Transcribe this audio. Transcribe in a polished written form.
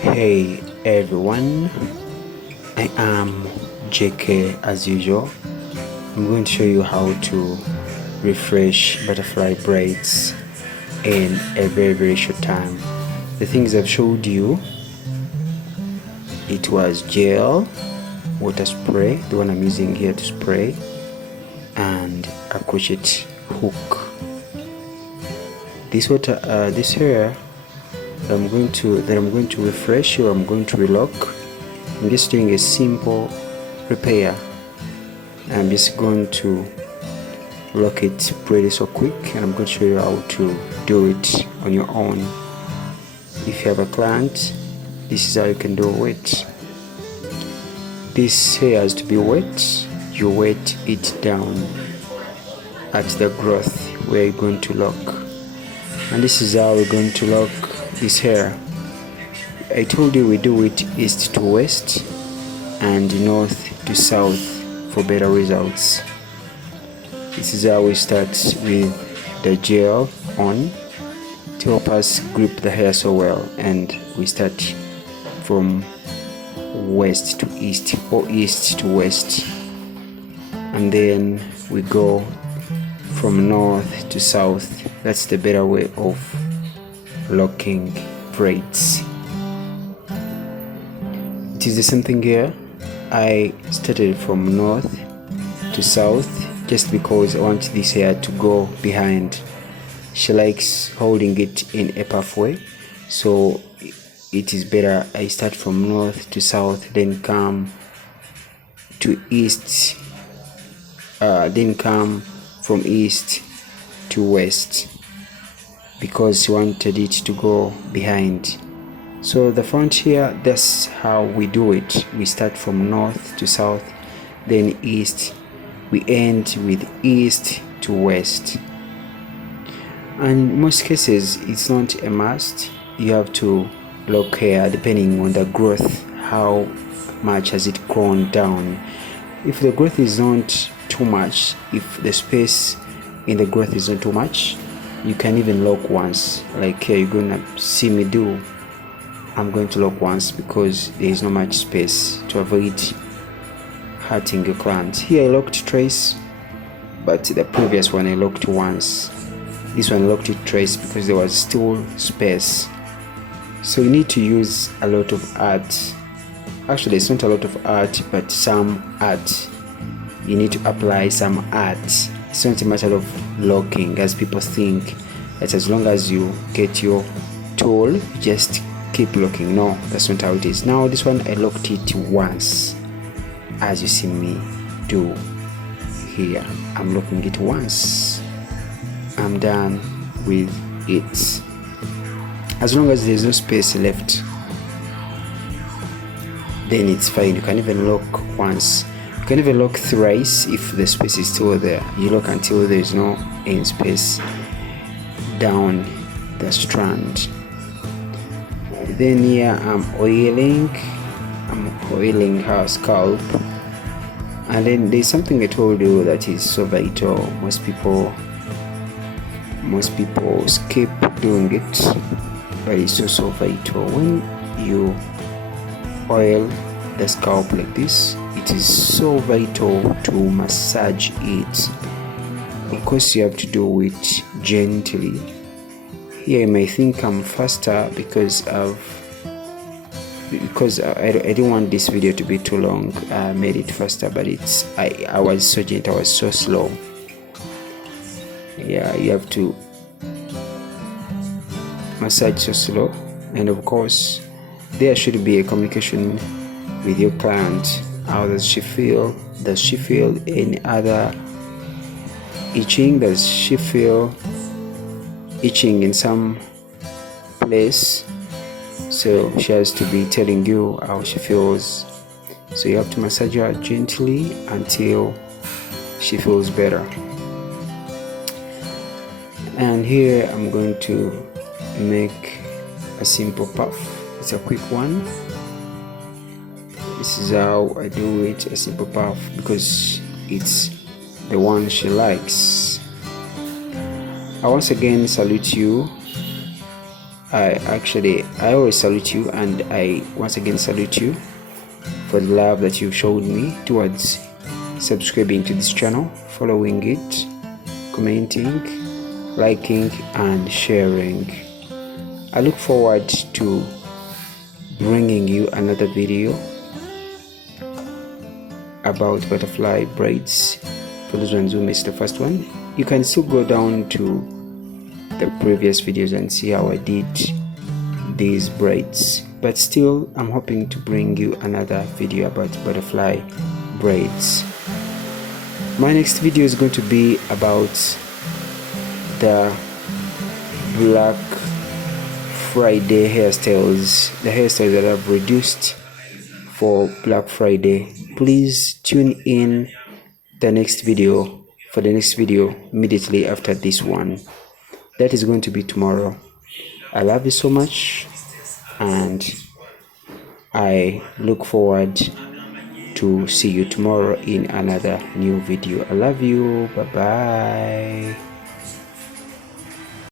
Hey everyone, I am JK as usual. I'm going to show you how to refresh butterfly braids in a very short time. The things I've showed you, it was gel, water spray, the one I'm using here to spray, and a crochet hook. This hair I'm going to refresh or I'm going to relock. I'm just doing a simple repair. I'm just going to lock it pretty so quick, and I'm going to show you how to do it on your own. If you have a client, this is how you can do it. This hair has to be wet. You wet it down at the growth where you're going to lock, and this is how we're going to lock this hair. I told you we do it east to west and north to south for better results. This is how we start with the gel on to help us grip the hair so well, and we start from west to east or east to west, and then we go from north to south. That's the better way of locking braids. It is the same thing here. I started from north to south just because I want this hair to go behind. She likes holding it in a pathway, so it is better I start from north to south, then come to east, then come from east to west, because she wanted it to go behind. So the front here, that's how we do it. We start from north to south, then east. We end with east to west. And in most cases, it's not a must. You have to lock hair depending on the growth, how much has it grown down. If the growth is not too much, if the space in the growth is not too much, you can even lock once. Like here, you're gonna see me do. I'm going to lock once because there is not much space, to avoid hurting your client. Here I locked twice, but the previous one I locked once. This one I locked it twice because there was still space. So you need to use a lot of art. Actually, it's not a lot of art, but some art. You need to apply some art. It's not a matter of locking, as people think that as long as you get your tool, you just keep locking. No, that's not how it is. Now this one I locked it once, as you see me do here. I'm locking it once. I'm done with it. As long as there's no space left, then it's fine. You can even lock once. You can even lock thrice if the space is still there. You lock until there is no end space down the strand. Then here I'm oiling her scalp, and then there's something I told you that is so vital. Most people skip doing it, but it's so vital. When you oil the scalp like this, it is so vital to massage it. Of course, you have to do it gently. Here you may think I'm faster because I didn't want this video to be too long. I made it faster, but I was so gentle, I was so slow. Yeah, you have to massage so slow, and of course there should be a communication with your client. How does she feel? Does she feel any other itching? Does she feel itching in some place? So she has to be telling you how she feels. So you have to massage her gently until she feels better. And here I'm going to make a simple puff. It's a quick one. This is how I do it, a simple puff, because it's the one she likes. I once again salute you I always salute you, and I once again salute you for the love that you've showed me towards subscribing to this channel, following it, commenting, liking and sharing. I look forward to bringing you another video about butterfly braids. For those ones who missed the first one, you can still go down to the previous videos and see how I did these braids, but still I'm hoping to bring you another video about butterfly braids. My next video is going to be about the Black Friday hairstyles, the hairstyles that I've reduced for Black Friday. Please tune in the next video for the next video immediately after this one. That is going to be tomorrow. I love you so much, and I look forward to see you tomorrow in another new video. I love you. Bye bye.